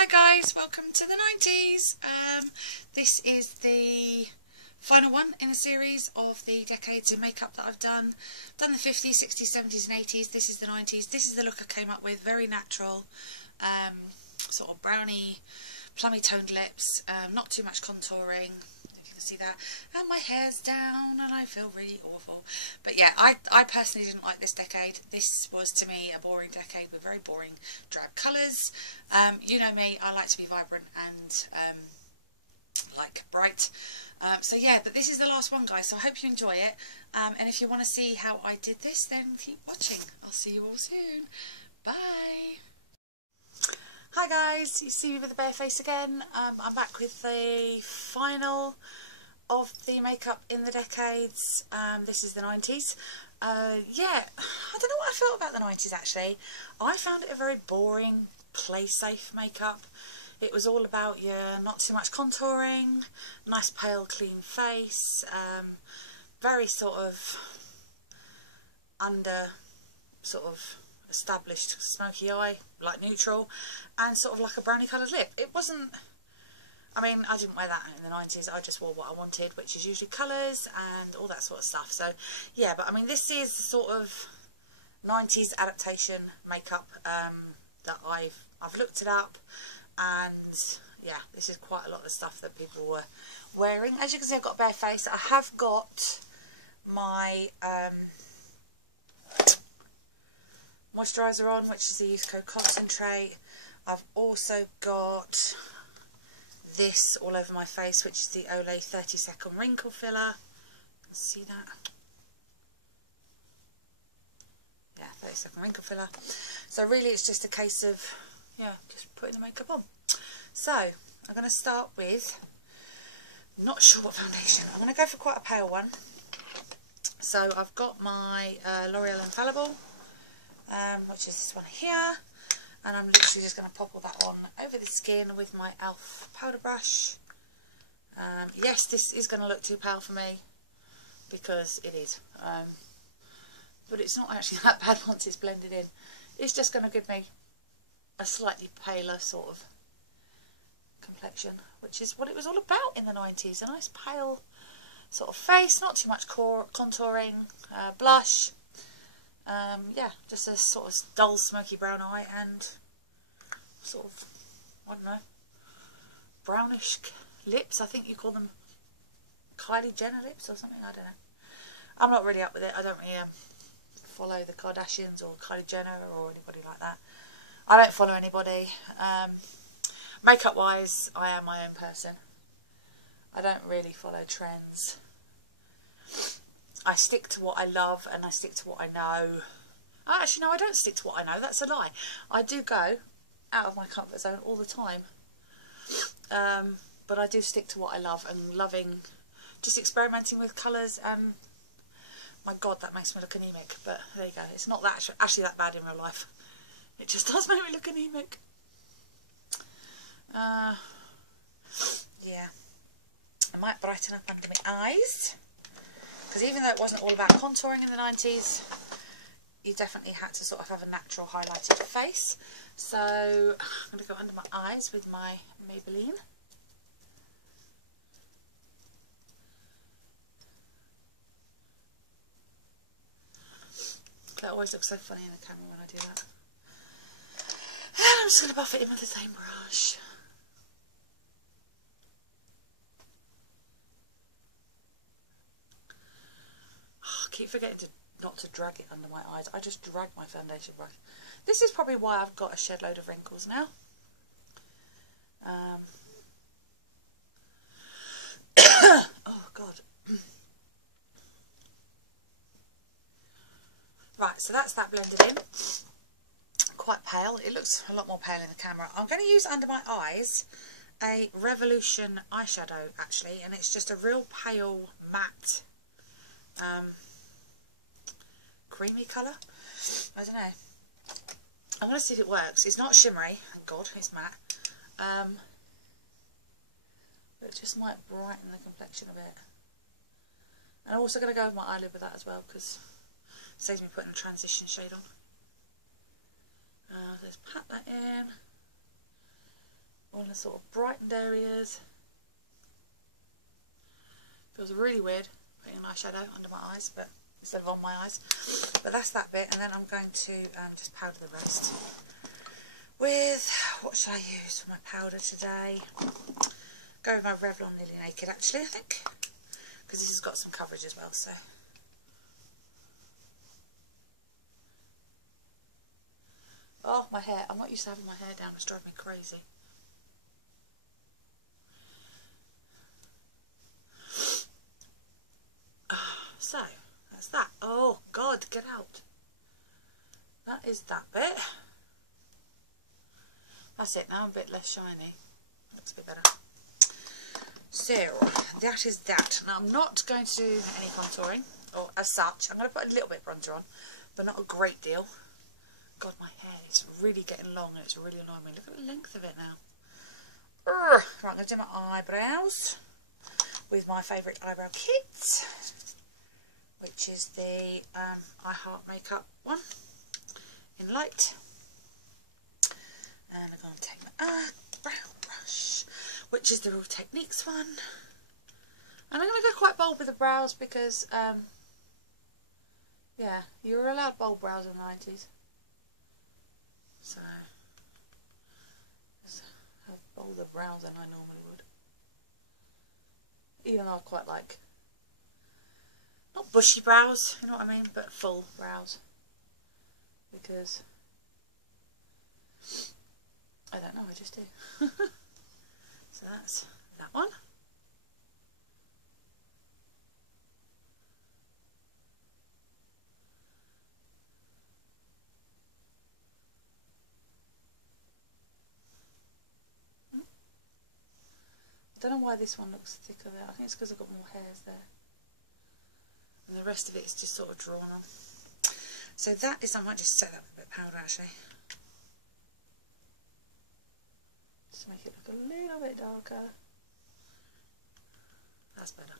Hi guys, welcome to the 90s. This is the final one in a series of the decades in makeup that I've done. Done the 50s, 60s, 70s and 80s. This is the 90s. This is the look I came up with. Very natural, sort of browny, plummy toned lips, not too much contouring. See that, and my hair's down and I feel really awful, but yeah, I personally didn't like this decade. This was to me a boring decade with very boring drab colours. You know me, I like to be vibrant and like bright, so yeah, but this is the last one guys, so I hope you enjoy it, and if you want to see how I did this, then keep watching. I'll see you all soon. Bye. Hi guys, you see me with a bare face again. I'm back with the final of the makeup in the decades. This is the 90s. Yeah, I don't know what I felt about the 90s actually. I found it a very boring, play safe makeup. It was all about your not too much contouring, nice pale clean face, very sort of under sort of established smoky eye, like neutral, and sort of like a brownie coloured lip. It wasn't, I mean, I didn't wear that in the 90s, I just wore what I wanted, which is usually colours and all that sort of stuff. So yeah, but I mean, this is the sort of 90s adaptation makeup that I've looked it up, and yeah, this is quite a lot of the stuff that people were wearing. As you can see, I've got a bare face. I have got my moisturiser on, which is the Youth Code Concentrate. I've also got this all over my face, which is the Olay 30-second wrinkle filler. See that? Yeah, 30-second wrinkle filler. So really it's just a case of, yeah, just putting the makeup on. So I'm going to start with, not sure what foundation. I'm going to go for quite a pale one. So I've got my L'Oreal Infallible, which is this one here, and I'm literally just going to pop all that on over the skin with my e.l.f. powder brush. Yes, this is going to look too pale for me, because it is, but it's not actually that bad once it's blended in. It's just going to give me a slightly paler sort of complexion, which is what it was all about in the 90s. A nice pale sort of face, not too much contouring, blush. Yeah, just a sort of dull smoky brown eye and sort of, I don't know, brownish lips. I think you call them Kylie Jenner lips or something, I don't know. I'm not really up with it. I don't really follow the Kardashians or Kylie Jenner or anybody like that. I don't follow anybody. Makeup wise, I am my own person. I don't really follow trends. I stick to what I love and I stick to what I know. Actually, no, I don't stick to what I know. That's a lie. I do go out of my comfort zone all the time. But I do stick to what I love, and loving just experimenting with colours. And my God, that makes me look anemic. But there you go. It's not that actually that bad in real life. It just does make me look anemic. Yeah. I might brighten up under my eyes, because even though it wasn't all about contouring in the 90s, you definitely had to sort of have a natural highlighted face. So I'm going to go under my eyes with my Maybelline. That always looks so funny in the camera when I do that. And I'm just going to buff it in with the same brush. I keep forgetting not to drag it under my eyes. I just drag my foundation brush. This is probably why I've got a shed load of wrinkles now. Oh God. Right, so that's that blended in. Quite pale. It looks a lot more pale in the camera. I'm going to use under my eyes a Revolution eyeshadow actually, and it's just a real pale matte creamy colour. I don't know. I'm going to see if it works. It's not shimmery, thank God, it's matte. But it just might brighten the complexion a bit. And I'm also going to go with my eyelid with that as well, because it saves me putting a transition shade on. Let's pat that in. all the sort of brightened areas. Feels really weird putting an eyeshadow under my eyes, but instead of on my eyes. But that's that bit, and then I'm going to just powder the rest with, what shall I use for my powder today? Go with my Revlon Nearly Naked, actually, I think, because this has got some coverage as well. So oh, my hair, I'm not used to having my hair down, it's driving me crazy. So that's that. Oh God, get out. That is that bit. That's it now, a bit less shiny. Looks a bit better. So that is that. Now I'm not going to do any contouring, or as such. I'm going to put a little bit of bronzer on, but not a great deal. God, my hair is really getting long and it's really annoying me. Look at the length of it now. Right, I'm going to do my eyebrows with my favourite eyebrow kit, which is the I Heart Makeup one in light. And I'm going to take my brow brush, which is the Real Techniques one. And I'm going to go quite bold with the brows because, yeah, you were allowed bold brows in the 90s. So, just have bolder brows than I normally would. Even though I quite like, not bushy brows, you know what I mean, but full brows. Because, I don't know, I just do. So that's that one. I don't know why this one looks thicker there. I think it's because I've got more hairs there. And the rest of it is just sort of drawn on. So that is, I might just set that with a bit of powder actually. Just to make it look a little bit darker. That's better.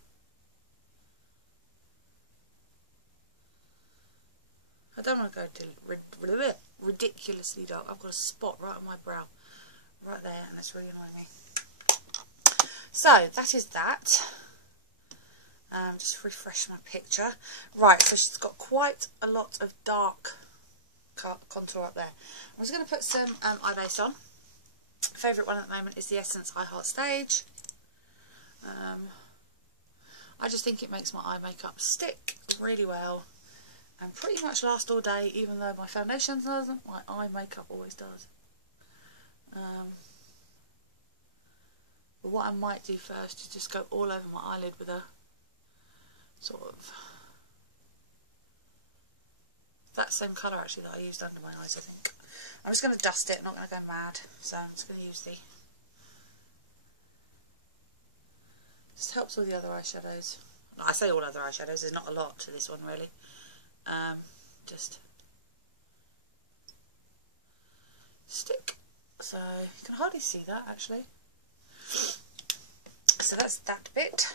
I don't want to go to ridiculously dark. I've got a spot right on my brow. Right there, and it's really annoying me. So that is that. Just refresh my picture. Right, so she's got quite a lot of dark contour up there. I'm just going to put some eye base on. Favourite one at the moment is the Essence I Heart Stage. I just think it makes my eye makeup stick really well and pretty much last all day, even though my foundation doesn't, my eye makeup always does. But what I might do first is just go all over my eyelid with a sort of that same colour actually that I used under my eyes, I think. I'm just going to dust it, I'm not going to go mad, so I'm just going to use the, just helps all the other eyeshadows. I say all other eyeshadows, there's not a lot to this one really. Just stick, so you can hardly see that actually. So that's that bit.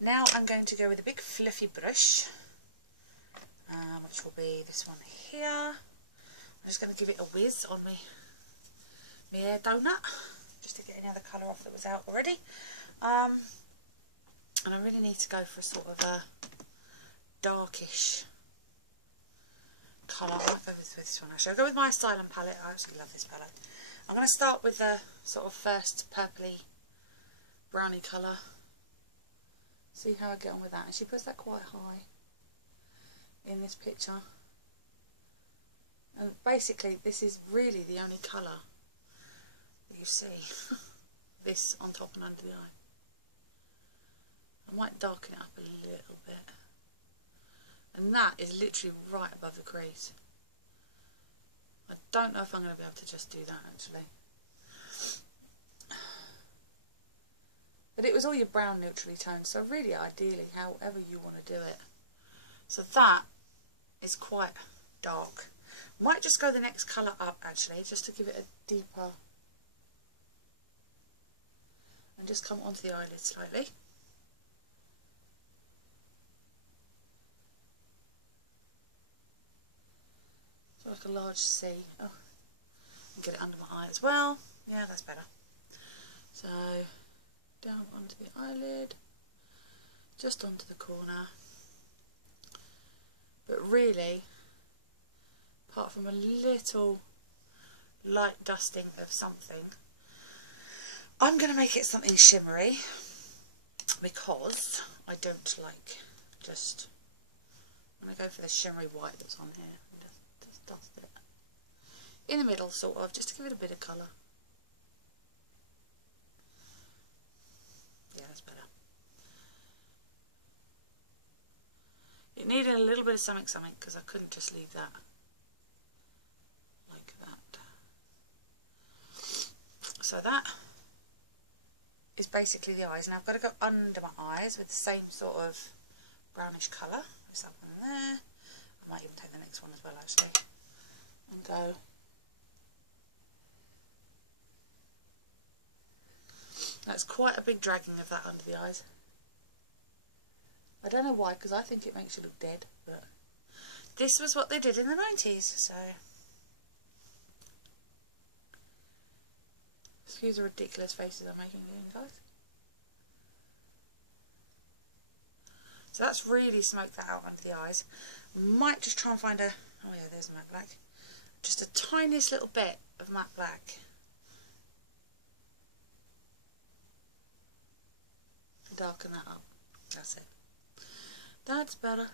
Now I'm going to go with a big fluffy brush, which will be this one here. I'm just going to give it a whiz on my hair donut, just to get any other colour off that was out already. And I really need to go for a sort of a darkish colour. I might go with this one actually. I'll go with my Asylum palette. I actually love this palette. I'm going to start with the sort of first purpley browny colour. See how I get on with that. And she puts that quite high in this picture. And basically this is really the only colour that you see. This on top and under the eye. I might darken it up a little bit. And that is literally right above the crease. I don't know if I'm going to be able to just do that actually. But it was all your brown neutrally toned, so really ideally however you want to do it. So that is quite dark. Might just go the next colour up actually, just to give it a deeper, and just come onto the eyelid slightly. So like a large C. Oh, and get it under my eye as well. Yeah, that's better. So down onto the eyelid, just onto the corner. But really, apart from a little light dusting of something, I'm going to make it something shimmery, because I don't like just, I'm going to go for the shimmery white that's on here and just dust it in the middle, sort of, just to give it a bit of colour. Yeah, that's better. It needed a little bit of something because I couldn't just leave that like that. So that is basically the eyes. Now I've got to go under my eyes with the same sort of brownish colour. There's that one there. I might even take the next one as well actually. And go. That's quite a big dragging of that under the eyes. I don't know why, because I think it makes you look dead, but this was what they did in the 90s, so. Excuse the ridiculous faces I'm making here, guys. So that's really smoked that out under the eyes. Might just try and find a, oh yeah, there's matte black. Just a tiniest little bit of matte black. Darken that up. That's it. That's better.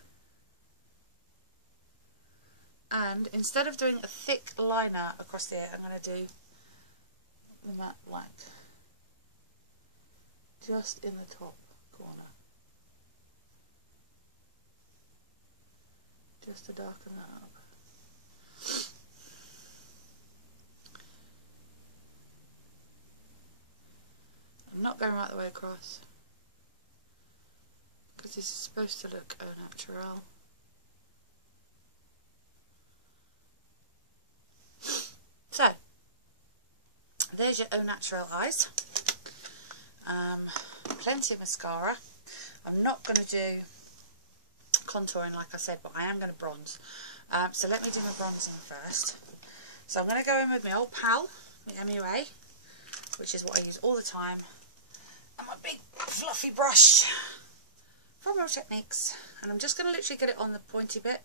And instead of doing a thick liner across the ear, I'm going to do the matte black just in the top corner, just to darken that up. I'm not going right the way across, because this is supposed to look au naturel. So, there's your au naturel eyes. Plenty of mascara. I'm not going to do contouring like I said, but I am going to bronze. So let me do my bronzing first. So I'm going to go in with my old pal, my MUA, which is what I use all the time, and my big fluffy brush from xNickyx, and I'm just going to literally get it on the pointy bit,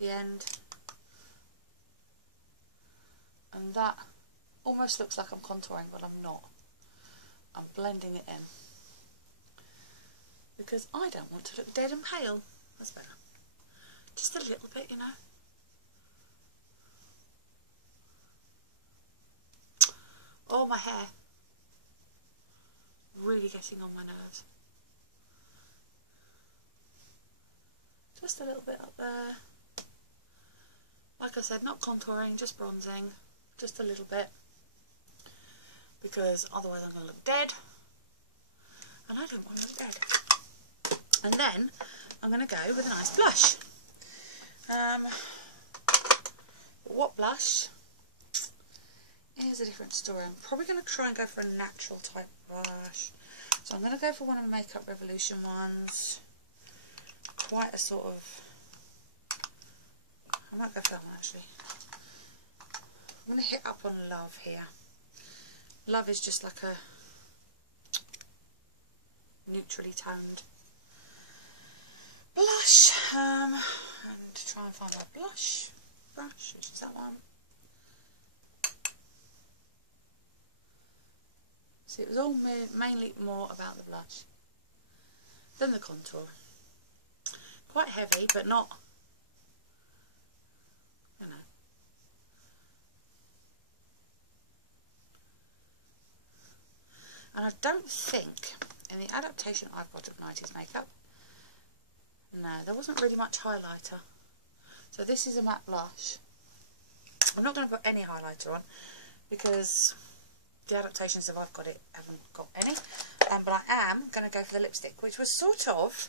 the end, and that almost looks like I'm contouring, but I'm not. I'm blending it in, because I don't want to look dead and pale. That's better. Just a little bit, you know. Oh, my hair. Really getting on my nerves. Just a little bit up there. Like I said, not contouring, just bronzing. Just a little bit. Because otherwise I'm going to look dead. And I don't want to look dead. And then I'm going to go with a nice blush. What blush? Here's a different story. I'm probably going to try and go for a natural type blush. So I'm going to go for one of the Makeup Revolution ones. Quite a sort of... I might go for that one actually. I'm going to hit up on Love here. Love is just like a neutrally toned blush. And try and find my blush brush, which is that one. See, it was all mainly more about the blush than the contour. Quite heavy, but not, you know. And I don't think, in the adaptation I've got of 90s makeup, no, there wasn't really much highlighter. So this is a matte blush. I'm not going to put any highlighter on, because the adaptations that I've got it haven't got any. But I am going to go for the lipstick, which was sort of,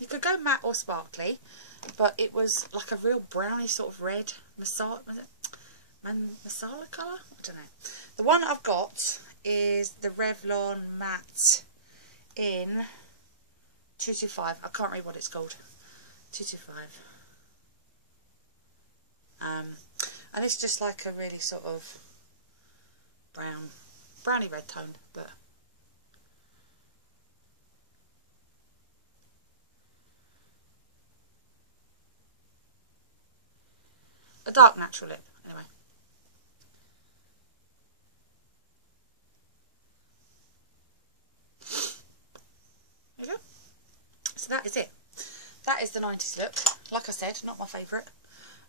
you could go matte or sparkly, but it was like a real browny sort of red masala colour? I don't know. The one I've got is the Revlon Matte in 225. I can't read what it's called. 225. And it's just like a really sort of browny red tone, but a dark natural lip, anyway. There you go. So that is it. That is the 90s look. Like I said, not my favourite.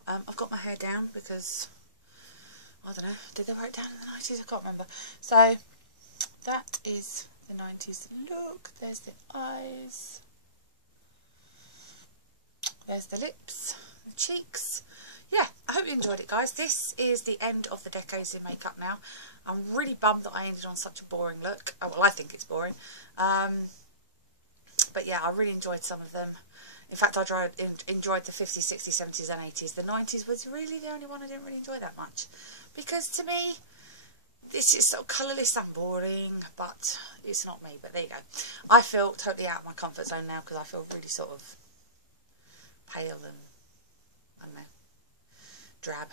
I've got my hair down because, I don't know, did they wear it down in the 90s? I can't remember. So, that is the 90s look. There's the eyes. There's the lips, the cheeks. Yeah, I hope you enjoyed it, guys. This is the end of the decades in makeup now. I'm really bummed that I ended on such a boring look. Oh, well, I think it's boring. But yeah, I really enjoyed some of them. In fact, I enjoyed the 50s, 60s, 70s and 80s. The 90s was really the only one I didn't really enjoy that much. Because to me, this is so colourless and boring, but it's not me. But there you go. I feel totally out of my comfort zone now because I feel really sort of pale and, I don't know, drab.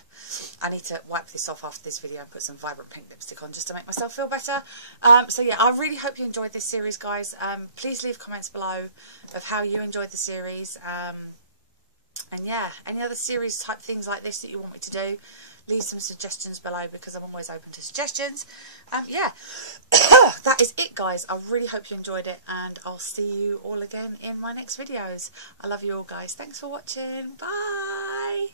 I need to wipe this off after this video and put some vibrant pink lipstick on just to make myself feel better. So yeah, I really hope you enjoyed this series, guys. Please leave comments below of how you enjoyed the series. And yeah, any other series type things like this that you want me to do, leave some suggestions below because I'm always open to suggestions. Yeah, that is it, guys. I really hope you enjoyed it, and I'll see you all again in my next videos. I love you all, guys. Thanks for watching. Bye.